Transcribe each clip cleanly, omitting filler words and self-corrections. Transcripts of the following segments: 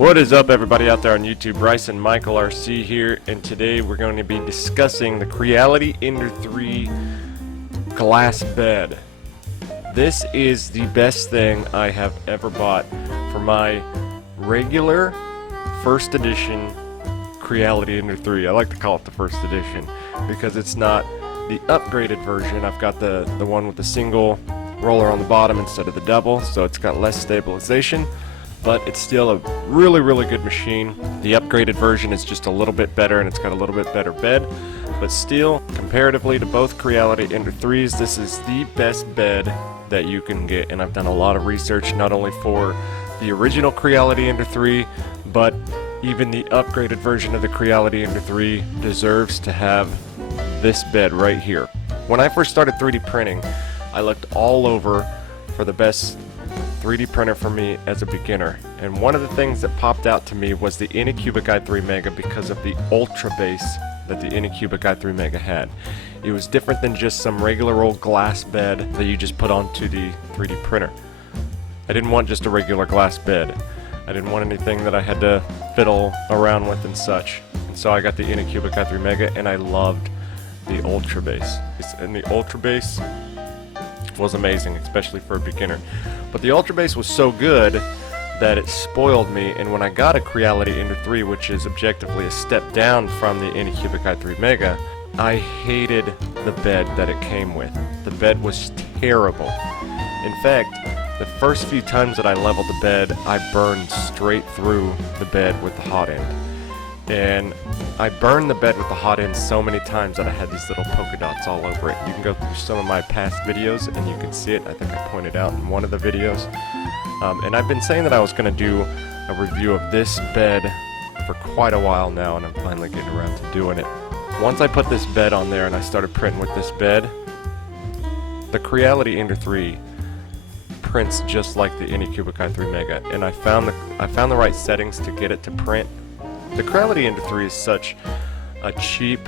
What is up, everybody out there on YouTube? Bryce and Michael RC here, and today we're going to be discussing the Creality Ender 3 glass bed. This is the best thing I have ever bought for my regular first edition Creality Ender 3. I like to call it the first edition because it's not the upgraded version. I've got the one with the single roller on the bottom instead of the double, so it's got less stabilization. But it's still a really good machine. The upgraded version is just a little bit better, and it's got a little bit better bed. But still, comparatively to both Creality Ender 3s, this is the best bed that you can get. And I've done a lot of research, not only for the original Creality Ender 3, but even the upgraded version of the Creality Ender 3 deserves to have this bed right here. When I first started 3D printing, I looked all over for the best 3D printer for me as a beginner, and one of the things that popped out to me was the Anycubic i3 Mega because of the ultra base that the Anycubic i3 Mega had. It was different than just some regular old glass bed that you just put onto the 3D printer. I didn't want just a regular glass bed. I didn't want anything that I had to fiddle around with and such. And so I got the Anycubic i3 Mega, and I loved the ultra base. And the ultra base was amazing, especially for a beginner. But the ultra base was so good that it spoiled me, and when I got a Creality Ender 3, which is objectively a step down from the Anycubic i3 Mega, I hated the bed that it came with. The bed was terrible. In fact, the first few times that I leveled the bed, I burned straight through the bed with the hot end. And I burned the bed with the hot end so many times that I had these little polka dots all over it. You can go through some of my past videos and you can see it. I think I pointed out in one of the videos. And I've been saying that I was going to do a review of this bed for quite a while now, and I'm finally getting around to doing it. Once I put this bed on there and I started printing with this bed, the Creality Ender 3 prints just like the Anycubic i3 Mega, and I found the right settings to get it to print. The Creality Ender 3 is such a cheap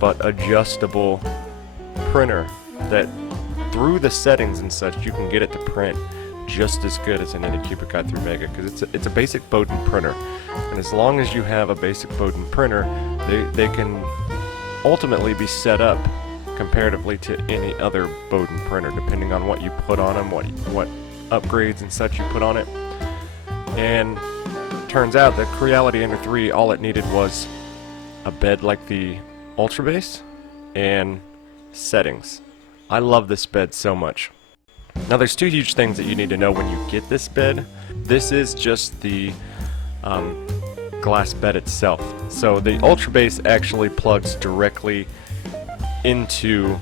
but adjustable printer that through the settings and such you can get it to print just as good as an Anycubic i3 Mega, because it's a basic Bowden printer, and as long as you have a basic Bowden printer, they can ultimately be set up comparatively to any other Bowden printer depending on what you put on them, what upgrades and such you put on it. And turns out that Creality Ender 3, all it needed was a bed like the Ultra Base and settings. I love this bed so much. Now there's two huge things that you need to know when you get this bed. This is just the glass bed itself. So the Ultra Base actually plugs directly into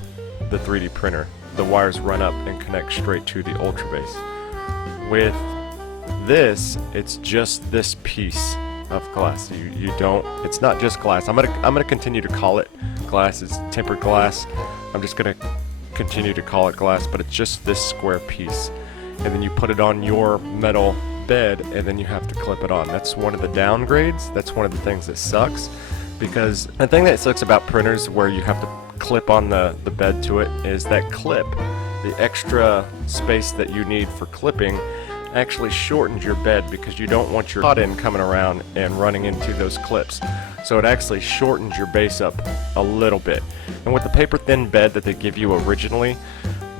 the 3D printer. The wires run up and connect straight to the Ultra Base. With this, it's just this piece of glass. You don't, it's not just glass. I'm gonna continue to call it glass. It's tempered glass. I'm just gonna continue to call it glass, but it's just this square piece, and then you put it on your metal bed, and then you have to clip it on. That's one of the downgrades. That's one of the things that sucks, because the thing that sucks about printers where you have to clip on the bed to it is that clip, the extra space that you need for clipping, actually shortens your bed because you don't want your hot end coming around and running into those clips. So it actually shortens your base up a little bit. And with the paper thin bed that they give you originally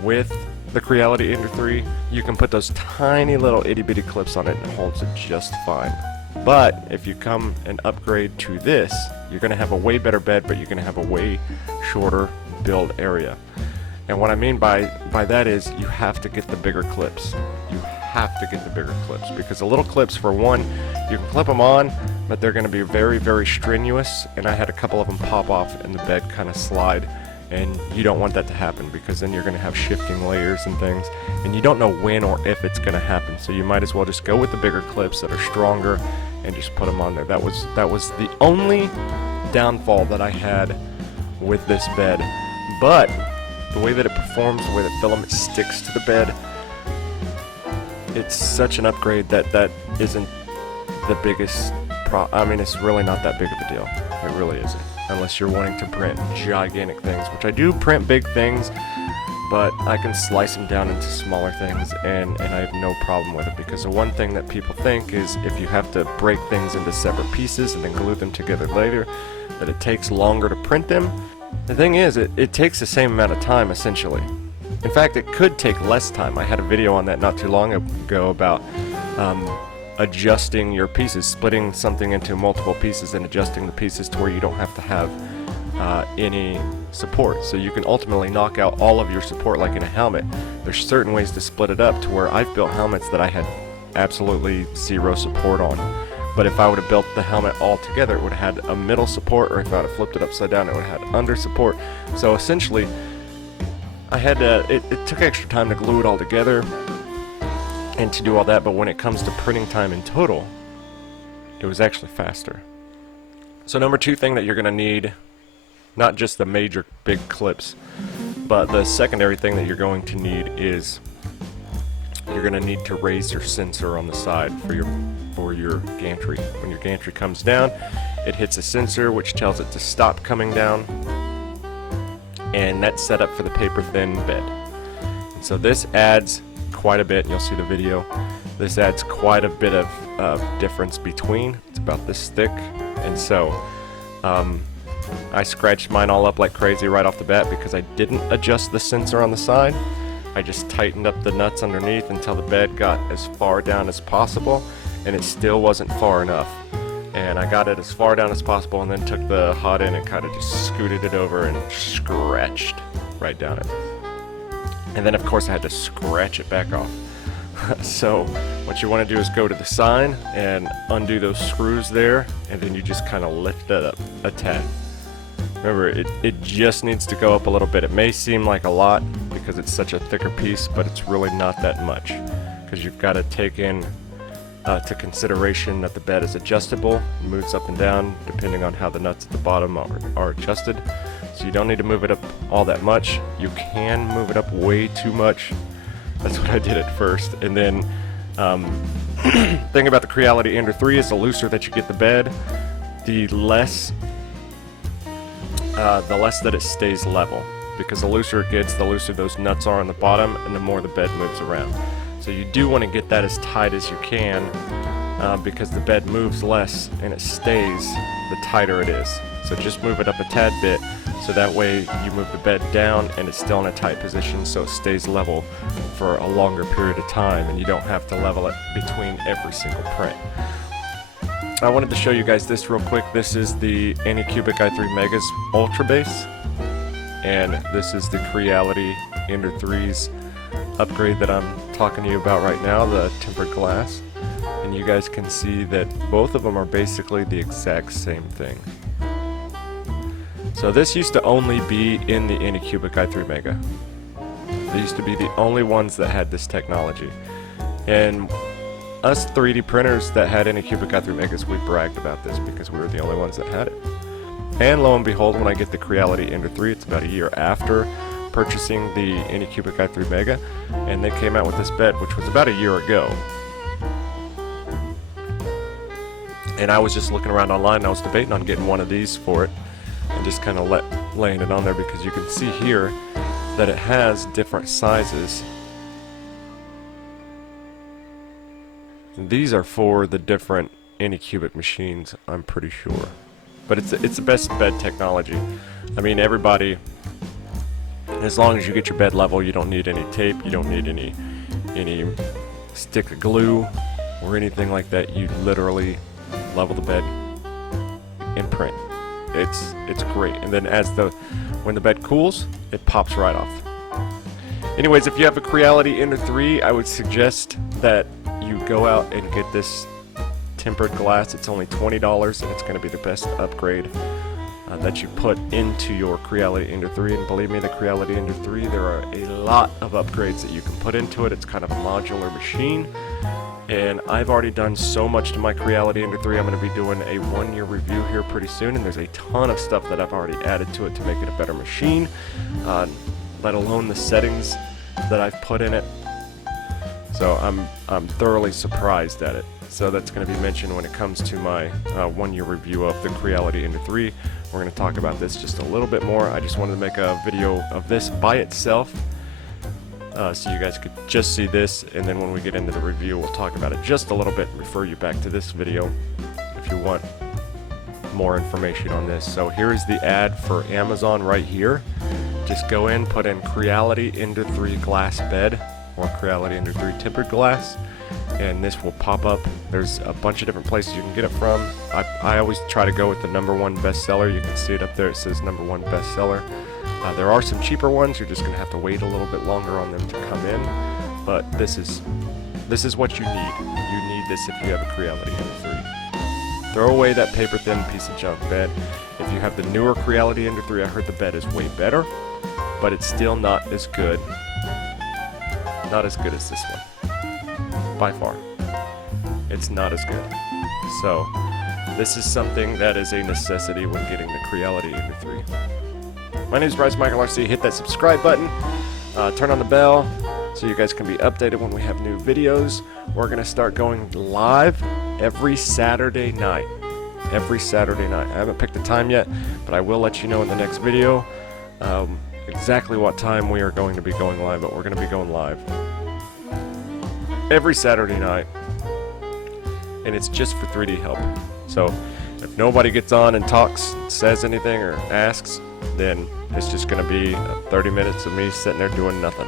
with the Creality Ender 3, you can put those tiny little itty bitty clips on it and it holds it just fine. But if you come and upgrade to this, you're going to have a way better bed, but you're going to have a way shorter build area. And what I mean by that is you have to get the bigger clips. You have to get the bigger clips, because the little clips, for one, you can clip them on, but they're going to be very strenuous, and I had a couple of them pop off and the bed kind of slide, and you don't want that to happen, because then you're going to have shifting layers and things, and you don't know when or if it's going to happen. So you might as well just go with the bigger clips that are stronger and just put them on there. That was the only downfall that I had with this bed. But the way that it performs, the way the filament sticks to the bed, it's such an upgrade that isn't the biggest I mean, it's really not that big of a deal. It really isn't. Unless you're wanting to print gigantic things, which I do print big things, but I can slice them down into smaller things, and I have no problem with it, because the one thing that people think is if you have to break things into separate pieces and then glue them together later, that it takes longer to print them. The thing is, it takes the same amount of time, essentially. In fact, it could take less time. I had a video on that not too long ago about adjusting your pieces, splitting something into multiple pieces and adjusting the pieces to where you don't have to have any support. So you can ultimately knock out all of your support like in a helmet. There's certain ways to split it up to where I've built helmets that I had absolutely zero support on. But if I would have built the helmet all together, it would have had a middle support, or if I would have flipped it upside down, it would have had under support. So essentially, I had to, it took extra time to glue it all together and to do all that, but when it comes to printing time in total, it was actually faster. So number two thing that you're going to need, not just the major big clips, but the secondary thing that you're going to need is you're going to need to raise your sensor on the side for your gantry. When your gantry comes down, it hits a sensor which tells it to stop coming down, and that's set up for the paper thin bed. And so this adds quite a bit, and you'll see the video. This adds quite a bit of difference between. It's about this thick, and so I scratched mine all up like crazy right off the bat because I didn't adjust the sensor on the side. I just tightened up the nuts underneath until the bed got as far down as possible, and it still wasn't far enough. And I got it as far down as possible, and then took the hot end and kind of just scooted it over and scratched right down it. And then of course I had to scratch it back off. So what you want to do is go to the sign and undo those screws there, and then you just kind of lift it up a tad. Remember, it just needs to go up a little bit. It may seem like a lot because it's such a thicker piece, but it's really not that much, because you've got to take in to consideration that the bed is adjustable, it moves up and down depending on how the nuts at the bottom are adjusted. So you don't need to move it up all that much. You can move it up way too much. That's what I did at first. And then thing about the Creality Ender 3 is the looser that you get the bed, the less that it stays level. Because the looser it gets, the looser those nuts are on the bottom, and the more the bed moves around. So you do want to get that as tight as you can, because the bed moves less and it stays the tighter it is. So just move it up a tad bit, so that way you move the bed down and it's still in a tight position, so it stays level for a longer period of time, and you don't have to level it between every single print. I wanted to show you guys this real quick. This is the Anycubic i3 Megas Ultra Base, and this is the Creality Ender 3's upgrade that I'm talking to you about right now, the tempered glass. And you guys can see that both of them are basically the exact same thing. So this used to only be in the Anycubic i3 Mega. They used to be the only ones that had this technology. And us 3D printers that had Anycubic i3 Megas, we bragged about this because we were the only ones that had it. And lo and behold, when I get the Creality Ender 3, it's about a year after purchasing the Anycubic i3 Mega, and they came out with this bed, which was about a year ago. And I was just looking around online, and I was debating on getting one of these for it, and just kind of laying it on there, because you can see here that it has different sizes. These are for the different Anycubic machines, I'm pretty sure. But it's the best bed technology. I mean, everybody, as long as you get your bed level, you don't need any tape, you don't need any stick of glue or anything like that. You literally level the bed and print. It's great. And then when the bed cools, it pops right off. Anyways, if you have a Creality Ender 3, I would suggest that you go out and get this tempered glass. It's only $20, and it's going to be the best upgrade that you put into your Creality Ender 3. And believe me, the Creality Ender 3, there are a lot of upgrades that you can put into it. It's kind of a modular machine, and I've already done so much to my Creality Ender 3. I'm going to be doing a 1-year review here pretty soon, and there's a ton of stuff that I've already added to it to make it a better machine, let alone the settings that I've put in it. So I'm thoroughly surprised at it. So that's going to be mentioned when it comes to my 1-year review of the Creality Ender 3. We're going to talk about this just a little bit more. I just wanted to make a video of this by itself so you guys could just see this, and then when we get into the review we'll talk about it just a little bit and refer you back to this video if you want more information on this. So here is the ad for Amazon right here. Just go in, put in Creality Ender 3 glass bed or Creality Ender 3 tempered glass, and this will pop up. There's a bunch of different places you can get it from. I always try to go with the #1 bestseller. You can see it up there, it says #1 bestseller. There are some cheaper ones, you're just going to have to wait a little bit longer on them to come in, but this is what you need. You need this if you have a Creality Ender 3. Throw away that paper thin piece of junk bed. If you have the newer Creality Ender 3, I heard the bed is way better, but it's still not as good. Not as good as this one. By far. It's not as good. So, this is something that is a necessity when getting the Creality Ender 3. My name is Bryce Michael RC. Hit that subscribe button. Turn on the bell so you guys can be updated when we have new videos. We're going to start going live every Saturday night. Every Saturday night. I haven't picked the time yet, but I will let you know in the next video exactly what time we are going to be going live, but we're going to be going live every Saturday night, and it's just for 3D help. So if nobody gets on and talks, says anything, or asks, then it's just going to be 30 minutes of me sitting there doing nothing.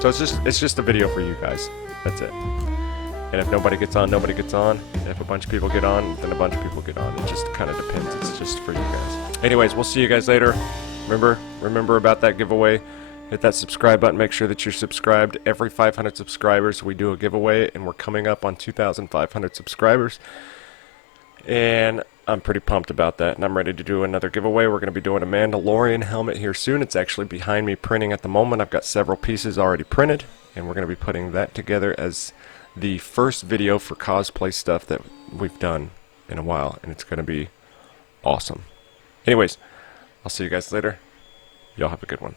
So it's just a video for you guys. That's it. And if nobody gets on, nobody gets on. If a bunch of people get on, then a bunch of people get on. It just kind of depends. It's just for you guys. Anyways, we'll see you guys later. Remember about that giveaway. Hit that subscribe button. Make sure that you're subscribed. Every 500 subscribers, we do a giveaway, and we're coming up on 2,500 subscribers. And I'm pretty pumped about that, and I'm ready to do another giveaway. We're going to be doing a Mandalorian helmet here soon. It's actually behind me printing at the moment. I've got several pieces already printed, and we're going to be putting that together as the first video for cosplay stuff that we've done in a while, and it's going to be awesome. Anyways, I'll see you guys later. Y'all have a good one.